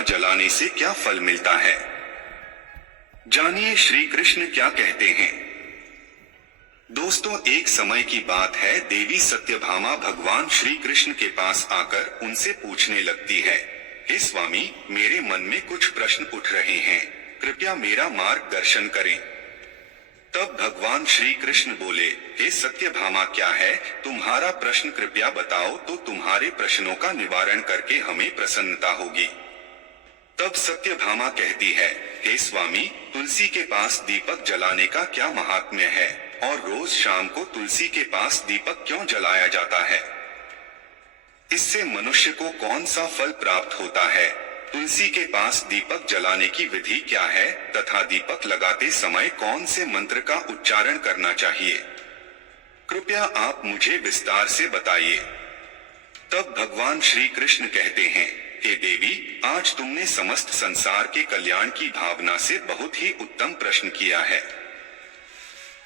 दिया जलाने से क्या फल मिलता है। जानिए श्री कृष्ण क्या कहते हैं। दोस्तों, एक समय की बात है, देवी सत्यभामा भगवान श्री कृष्ण के पास आकर उनसे पूछने लगती है, हे स्वामी, मेरे मन में कुछ प्रश्न उठ रहे हैं, कृपया मेरा मार्गदर्शन करें। तब भगवान श्री कृष्ण बोले, हे सत्यभामा, क्या है तुम्हारा प्रश्न, कृपया बताओ तो तुम्हारे प्रश्नों का निवारण करके हमें प्रसन्नता होगी। तब सत्यभामा कहती है, हे स्वामी, तुलसी के पास दीपक जलाने का क्या महात्म्य है और रोज शाम को तुलसी के पास दीपक क्यों जलाया जाता है। इससे मनुष्य को कौन सा फल प्राप्त होता है, तुलसी के पास दीपक जलाने की विधि क्या है तथा दीपक लगाते समय कौन से मंत्र का उच्चारण करना चाहिए, कृपया आप मुझे विस्तार से बताइए। तब भगवान श्री कृष्ण कहते हैं, हे देवी, आज तुमने समस्त संसार के कल्याण की भावना से बहुत ही उत्तम प्रश्न किया है।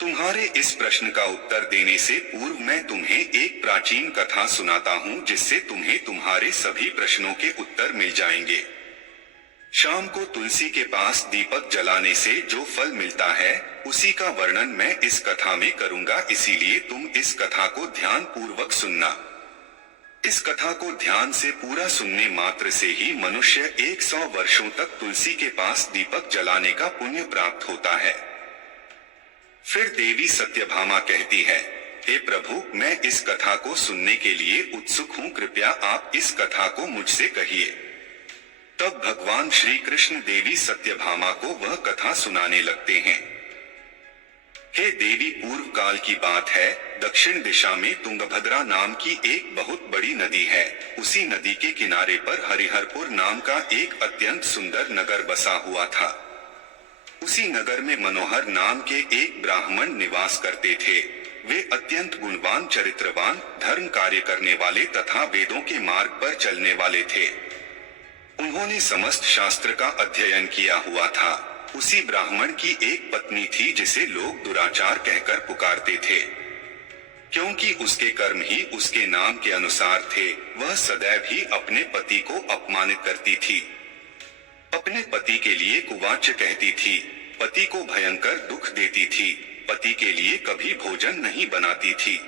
तुम्हारे इस प्रश्न का उत्तर देने से पूर्व मैं तुम्हें एक प्राचीन कथा सुनाता हूँ, जिससे तुम्हें तुम्हारे सभी प्रश्नों के उत्तर मिल जाएंगे। शाम को तुलसी के पास दीपक जलाने से जो फल मिलता है, उसी का वर्णन मैं इस कथा में करूंगा, इसीलिए तुम इस कथा को ध्यान पूर्वक सुनना। इस कथा को ध्यान से पूरा सुनने मात्र से ही मनुष्य 100 वर्षों तक तुलसी के पास दीपक जलाने का पुण्य प्राप्त होता है। फिर देवी सत्यभामा कहती है, हे प्रभु, मैं इस कथा को सुनने के लिए उत्सुक हूँ, कृपया आप इस कथा को मुझसे कहिए। तब भगवान श्री कृष्ण देवी सत्यभामा को वह कथा सुनाने लगते हैं। हे देवी, पूर्व काल की बात है, दक्षिण दिशा में तुंगभद्रा नाम की एक बहुत बड़ी नदी है। उसी नदी के किनारे पर हरिहरपुर नाम का एक अत्यंत सुंदर नगर बसा हुआ था। उसी नगर में मनोहर नाम के एक ब्राह्मण निवास करते थे। वे अत्यंत गुणवान, चरित्रवान, धर्म कार्य करने वाले तथा वेदों के मार्ग पर चलने वाले थे। उन्होंने समस्त शास्त्र का अध्ययन किया हुआ था। उसी ब्राह्मण की एक पत्नी थी जिसे लोग दुराचार कहकर पुकारते थे, क्योंकि उसके कर्म ही उसके नाम के अनुसार थे। वह सदैव ही अपने पति को अपमानित करती थी, अपने पति के लिए कुवाच्य कहती थी, पति को भयंकर दुख देती थी, पति के लिए कभी भोजन नहीं बनाती थी।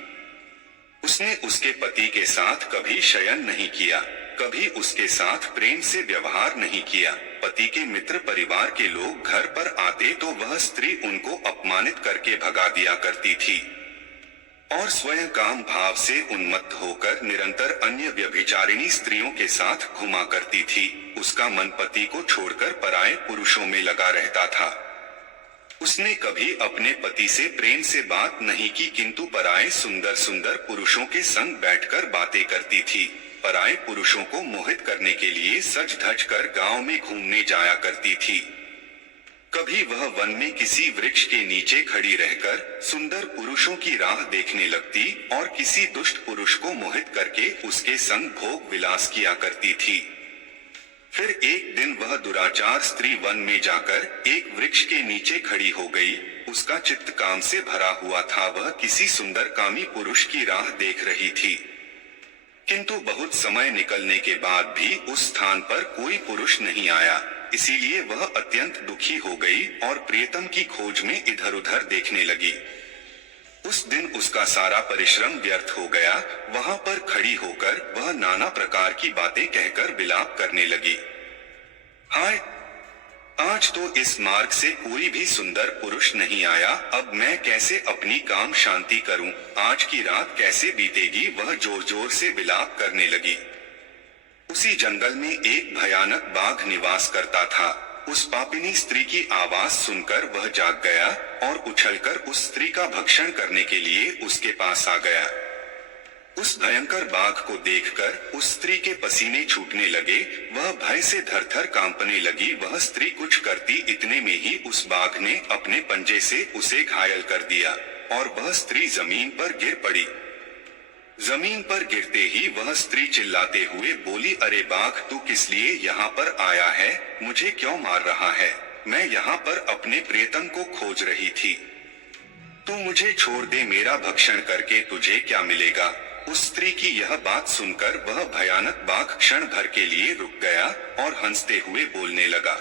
उसने उसके पति के साथ कभी शयन नहीं किया, कभी उसके साथ प्रेम से व्यवहार नहीं किया। पति के मित्र परिवार के लोग घर पर आते तो वह स्त्री उनको अपमानित करके भगा दिया करती थी और स्वयं काम भाव से उन्मत्त होकर निरंतर अन्य व्यभिचारिणी स्त्रियों के साथ घुमा करती थी। उसका मन पति को छोड़कर पराये पुरुषों में लगा रहता था। उसने कभी अपने पति से प्रेम से बात नहीं की, किंतु पराये सुंदर सुंदर पुरुषों के संग बैठकर बातें करती थी। पराये पुरुषों को मोहित करने के लिए सज धज कर गांव में घूमने जाया करती थी। कभी वह वन में किसी वृक्ष के नीचे खड़ी रहकर सुंदर पुरुषों की राह देखने लगती और किसी दुष्ट पुरुष को मोहित करके उसके संग भोग विलास किया करती थी। फिर एक दिन वह दुराचार स्त्री वन में जाकर एक वृक्ष के नीचे खड़ी हो गई। उसका चित्त काम से भरा हुआ था। वह किसी सुंदर कामी पुरुष की राह देख रही थी, किंतु बहुत समय निकलने के बाद भी उस स्थान पर कोई पुरुष नहीं आया। इसीलिए वह अत्यंत दुखी हो गई और प्रियतम की खोज में इधर उधर देखने लगी। उस दिन उसका सारा परिश्रम व्यर्थ हो गया। वहां पर खड़ी होकर वह नाना प्रकार की बातें कहकर विलाप करने लगी। हाय, आज तो इस मार्ग से कोई भी सुंदर पुरुष नहीं आया। अब मैं कैसे अपनी काम शांति करूं? आज की रात कैसे बीतेगी? वह जोर जोर से विलाप करने लगी। उसी जंगल में एक भयानक बाघ निवास करता था। उस पापिनी स्त्री की आवाज सुनकर वह जाग गया और उछलकर उस स्त्री का भक्षण करने के लिए उसके पास आ गया। उस भयंकर बाघ को देखकर उस स्त्री के पसीने छूटने लगे। वह भय से थर-थर कांपने लगी। वह स्त्री कुछ करती इतने में ही उस बाघ ने अपने पंजे से उसे घायल कर दिया और वह स्त्री जमीन पर गिर पड़ी। जमीन पर गिरते ही वह स्त्री चिल्लाते हुए बोली, अरे बाघ, तू किस लिए यहाँ पर आया है? मुझे क्यों मार रहा है? मैं यहाँ पर अपने प्रियतम को खोज रही थी। तू मुझे छोड़ दे, मेरा भक्षण करके तुझे क्या मिलेगा? उस स्त्री की यह बात सुनकर वह भयानक बाघ क्षण भर के लिए रुक गया और हंसते हुए बोलने लगा,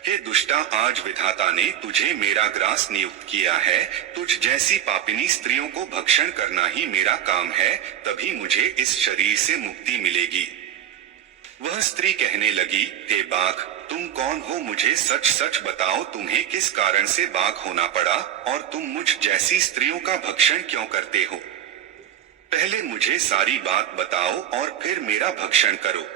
हे दुष्टा, आज विधाता ने तुझे मेरा ग्रास नियुक्त किया है। तुझ जैसी पापिनी स्त्रियों को भक्षण करना ही मेरा काम है, तभी मुझे इस शरीर से मुक्ति मिलेगी। वह स्त्री कहने लगी, हे बाघ, तुम कौन हो? मुझे सच सच बताओ, तुम्हें किस कारण से बाघ होना पड़ा और तुम मुझ जैसी स्त्रियों का भक्षण क्यों करते हो? पहले मुझे सारी बात बताओ और फिर मेरा भक्षण करो।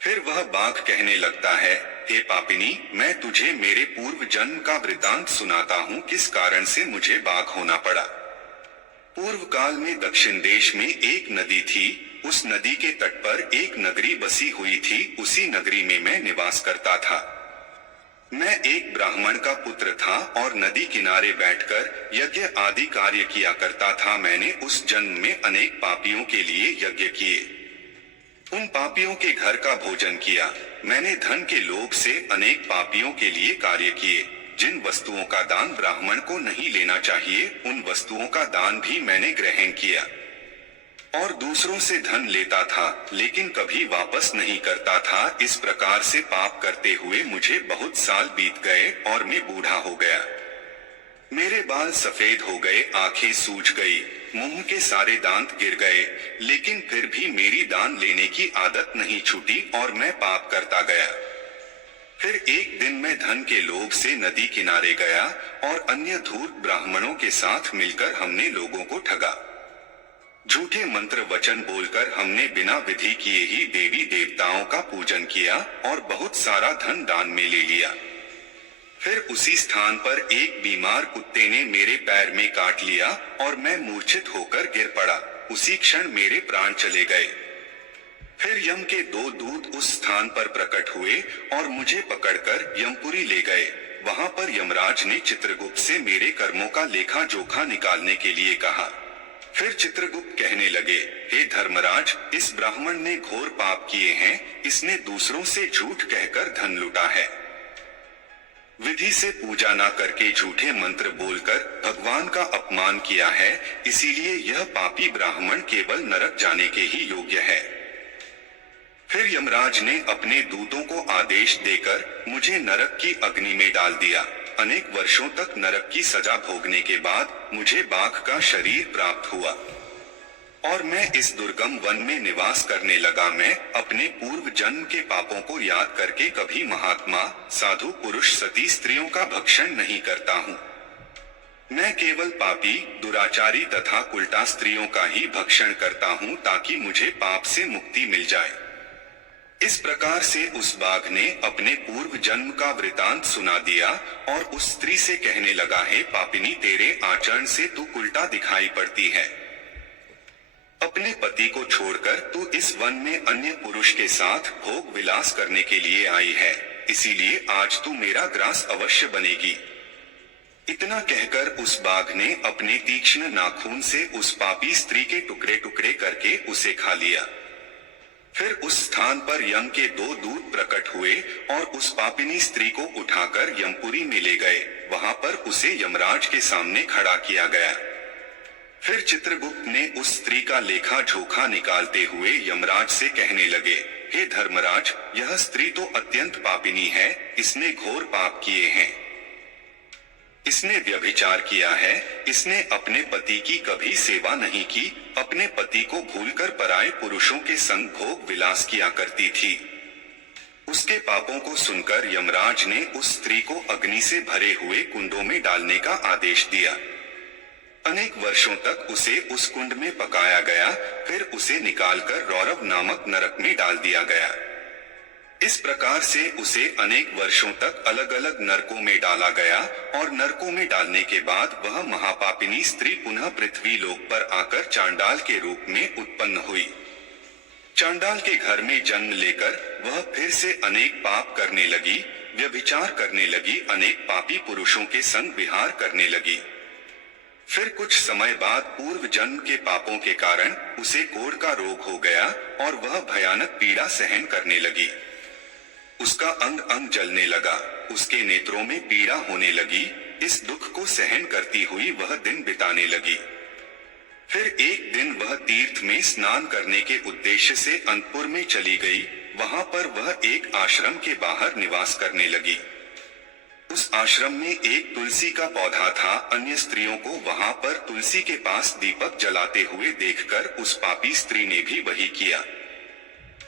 फिर वह बाघ कहने लगता है, हे पापिनी, मैं तुझे मेरे पूर्व जन्म का वृतांत सुनाता हूँ, किस कारण से मुझे बाघ होना पड़ा। पूर्व काल में दक्षिण देश में एक नदी थी। उस नदी के तट पर एक नगरी बसी हुई थी। उसी नगरी में मैं निवास करता था। मैं एक ब्राह्मण का पुत्र था और नदी किनारे बैठकर यज्ञ आदि कार्य किया करता था। मैंने उस जन्म में अनेक पापियों के लिए यज्ञ किए, उन पापियों के घर का भोजन किया। मैंने धन के लोभ से अनेक पापियों के लिए कार्य किए। जिन वस्तुओं का दान ब्राह्मण को नहीं लेना चाहिए, उन वस्तुओं का दान भी मैंने ग्रहण किया और दूसरों से धन लेता था, लेकिन कभी वापस नहीं करता था। इस प्रकार से पाप करते हुए मुझे बहुत साल बीत गए और मैं बूढ़ा हो गया। मेरे बाल सफेद हो गए, आंखें सूज गई, मुंह के सारे दांत गिर गए, लेकिन फिर भी मेरी दान लेने की आदत नहीं छूटी और मैं पाप करता गया। फिर एक दिन मैं धन के लोभ से नदी किनारे गया और अन्य धूर्त ब्राह्मणों के साथ मिलकर हमने लोगों को ठगा। झूठे मंत्र वचन बोलकर हमने बिना विधि किए ही देवी देवताओं का पूजन किया और बहुत सारा धन दान में ले लिया। फिर उसी स्थान पर एक बीमार कुत्ते ने मेरे पैर में काट लिया और मैं मूर्छित होकर गिर पड़ा। उसी क्षण मेरे प्राण चले गए। फिर यम के 2 दूत उस स्थान पर प्रकट हुए और मुझे पकड़कर यमपुरी ले गए। वहां पर यमराज ने चित्रगुप्त से मेरे कर्मों का लेखा जोखा निकालने के लिए कहा। फिर चित्रगुप्त कहने लगे, हे धर्मराज, इस ब्राह्मण ने घोर पाप किए हैं। इसने दूसरों से झूठ कहकर धन लूटा है, विधि से पूजा न करके झूठे मंत्र बोलकर भगवान का अपमान किया है। इसीलिए यह पापी ब्राह्मण केवल नरक जाने के ही योग्य है। फिर यमराज ने अपने दूतों को आदेश देकर मुझे नरक की अग्नि में डाल दिया। अनेक वर्षों तक नरक की सजा भोगने के बाद मुझे बाघ का शरीर प्राप्त हुआ और मैं इस दुर्गम वन में निवास करने लगा। मैं अपने पूर्व जन्म के पापों को याद करके कभी महात्मा, साधु पुरुष, सती स्त्रियों का भक्षण नहीं करता हूँ। मैं केवल पापी, दुराचारी तथा उल्टा स्त्रियों का ही भक्षण करता हूँ ताकि मुझे पाप से मुक्ति मिल जाए। इस प्रकार से उस बाघ ने अपने पूर्व जन्म का वृतांत सुना दिया और उस स्त्री से कहने लगा, हे पापिनी, तेरे आचरण से तू उल्टा दिखाई पड़ती है। अपने पति को छोड़कर तू इस वन में अन्य पुरुष के साथ भोग विलास करने के लिए आई है, इसीलिए आज तू मेरा ग्रास अवश्य बनेगी। इतना कहकर उस बाघ ने अपने तीक्ष्ण नाखून से उस पापी स्त्री के टुकड़े टुकड़े करके उसे खा लिया। फिर उस स्थान पर यम के 2 दूत प्रकट हुए और उस पापिनी स्त्री को उठाकर यमपुरी में ले गए। वहां पर उसे यमराज के सामने खड़ा किया गया। फिर चित्रगुप्त ने उस स्त्री का लेखा जोखा निकालते हुए यमराज से कहने लगे, हे धर्मराज, यह स्त्री तो अत्यंत पापिनी है। इसने घोर पाप किए हैं। इसने व्यभिचार किया है। इसने अपने पति की कभी सेवा नहीं की, अपने पति को भूलकर पराये पुरुषों के संग भोग विलास किया करती थी। उसके पापों को सुनकर यमराज ने उस स्त्री को अग्नि से भरे हुए कुंडों में डालने का आदेश दिया। अनेक वर्षों तक उसे उस कुंड में पकाया गया। फिर उसे निकालकर रौरव नामक नरक में डाल दिया गया। इस प्रकार से उसे अनेक वर्षों तक अलग अलग नरकों में डाला गया और नरकों में डालने के बाद वह महापापिनी स्त्री पुनः पृथ्वी लोक पर आकर चांडाल के रूप में उत्पन्न हुई। चांडाल के घर में जन्म लेकर वह फिर से अनेक पाप करने लगी, व्यभिचार करने लगी, अनेक पापी पुरुषों के संग विहार करने लगी। फिर कुछ समय बाद पूर्व जन्म के पापों के कारण उसे कोढ़ का रोग हो गया और वह भयानक पीड़ा सहन करने लगी। उसका अंग अंग जलने लगा, उसके नेत्रों में पीड़ा होने लगी। इस दुख को सहन करती हुई वह दिन बिताने लगी। फिर एक दिन वह तीर्थ में स्नान करने के उद्देश्य से अंतपुर में चली गई। वहां पर वह एक आश्रम के बाहर निवास करने लगी। उस आश्रम में एक तुलसी का पौधा था। अन्य स्त्रियों को वहां पर तुलसी के पास दीपक जलाते हुए देखकर उस पापी स्त्री ने भी वही किया।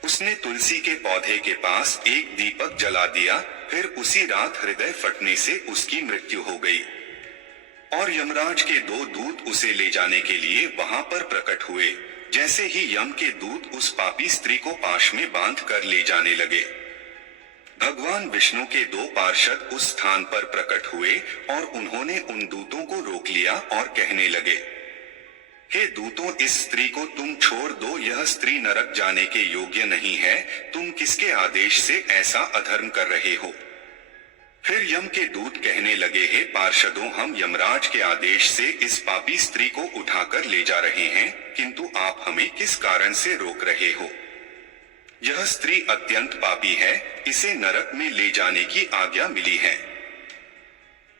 उसने तुलसी के पौधे के पास एक दीपक जला दिया। फिर उसी रात हृदय फटने से उसकी मृत्यु हो गई और यमराज के 2 दूत उसे ले जाने के लिए वहां पर प्रकट हुए। जैसे ही यम के दूत उस पापी स्त्री को पाश में बांध कर ले जाने लगे, भगवान विष्णु के 2 पार्षद उस स्थान पर प्रकट हुए और उन्होंने उन दूतों को रोक लिया और कहने लगे, हे दूतों, इस स्त्री को तुम छोड़ दो। यह स्त्री नरक जाने के योग्य नहीं है। तुम किसके आदेश से ऐसा अधर्म कर रहे हो? फिर यम के दूत कहने लगे, हे पार्षदों, हम यमराज के आदेश से इस पापी स्त्री को उठाकर ले जा रहे हैं, किंतु आप हमें किस कारण से रोक रहे हो? यह स्त्री अत्यंत पापी है, इसे नरक में ले जाने की आज्ञा मिली है।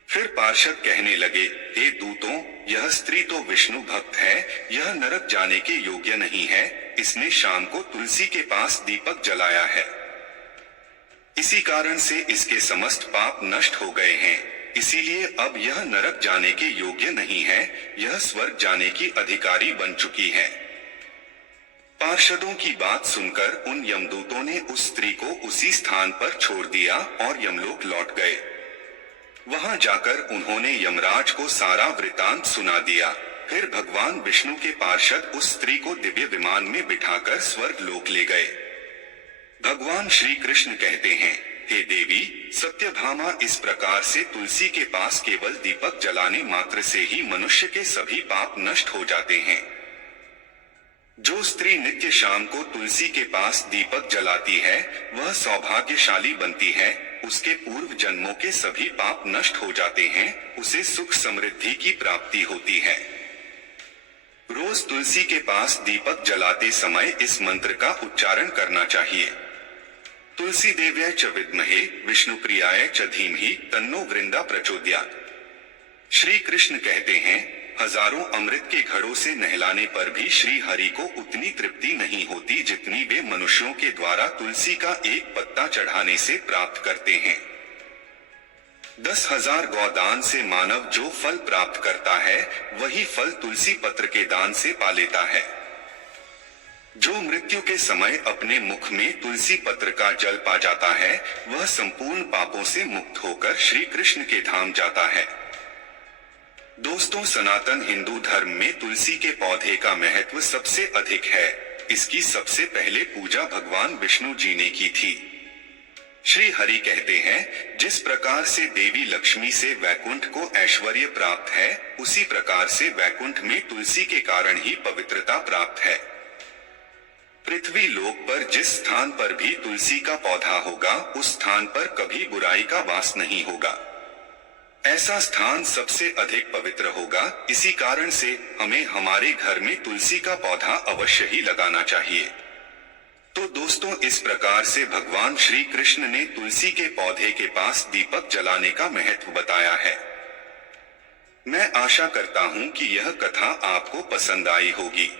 फिर पार्षद कहने लगे, हे दूतों, यह स्त्री तो विष्णु भक्त है, यह नरक जाने के योग्य नहीं है। इसने शाम को तुलसी के पास दीपक जलाया है, इसी कारण से इसके समस्त पाप नष्ट हो गए हैं। इसीलिए अब यह नरक जाने के योग्य नहीं है, यह स्वर्ग जाने की अधिकारी बन चुकी है। पार्षदों की बात सुनकर उन यमदूतों ने उस स्त्री को उसी स्थान पर छोड़ दिया और यमलोक लौट गए। वहां जाकर उन्होंने यमराज को सारा वृतांत सुना दिया। फिर भगवान विष्णु के पार्षद उस स्त्री को दिव्य विमान में बिठाकर स्वर्ग लोक ले गए। भगवान श्री कृष्ण कहते हैं, हे देवी सत्यभामा, इस प्रकार से तुलसी के पास केवल दीपक जलाने मात्र से ही मनुष्य के सभी पाप नष्ट हो जाते हैं। जो स्त्री नित्य शाम को तुलसी के पास दीपक जलाती है, वह सौभाग्यशाली बनती है। उसके पूर्व जन्मों के सभी पाप नष्ट हो जाते हैं, उसे सुख समृद्धि की प्राप्ति होती है। रोज तुलसी के पास दीपक जलाते समय इस मंत्र का उच्चारण करना चाहिए। तुलसी देव्याय च विद्महे विष्णुप्रियाय च धीमहि तन्नो वृंदा प्रचोदयात्। श्री कृष्ण कहते हैं, हजारों अमृत के घड़ों से नहलाने पर भी श्री हरि को उतनी तृप्ति नहीं होती जितनी वे मनुष्यों के द्वारा तुलसी का एक पत्ता चढ़ाने से प्राप्त करते हैं। 10,000 गौदान से मानव जो फल प्राप्त करता है, वही फल तुलसी पत्र के दान से पा लेता है। जो मृत्यु के समय अपने मुख में तुलसी पत्र का जल पा जाता है, वह संपूर्ण पापों से मुक्त होकर श्री कृष्ण के धाम जाता है। दोस्तों, सनातन हिंदू धर्म में तुलसी के पौधे का महत्व सबसे अधिक है। इसकी सबसे पहले पूजा भगवान विष्णु जी ने की थी। श्री हरि कहते हैं, जिस प्रकार से देवी लक्ष्मी से वैकुंठ को ऐश्वर्य प्राप्त है, उसी प्रकार से वैकुंठ में तुलसी के कारण ही पवित्रता प्राप्त है। पृथ्वी लोक पर जिस स्थान पर भी तुलसी का पौधा होगा, उस स्थान पर कभी बुराई का वास नहीं होगा। ऐसा स्थान सबसे अधिक पवित्र होगा। इसी कारण से हमें हमारे घर में तुलसी का पौधा अवश्य ही लगाना चाहिए। तो दोस्तों, इस प्रकार से भगवान श्री कृष्ण ने तुलसी के पौधे के पास दीपक जलाने का महत्व बताया है। मैं आशा करता हूँ कि यह कथा आपको पसंद आई होगी।